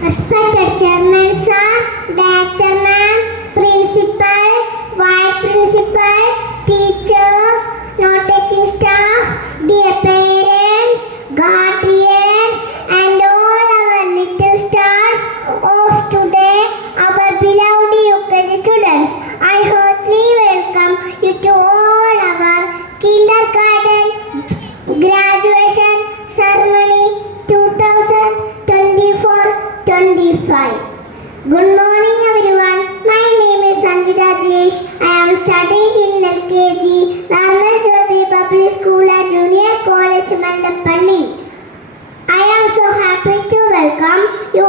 Respected Chairman Sir, Director Ma'am, Principal, Vice Principal, teachers, non-teaching staff, dear parents, guardians, and all our little stars of today, our beloved UKG students. I heartily welcome you to all our kindergarten graduation ceremony 2024-25. Good morning everyone. My name is Sanjita Jayesh. I am studying in LKG, Narmal Jyoti Public School and Junior College, Mallappally. I am so happy to welcome you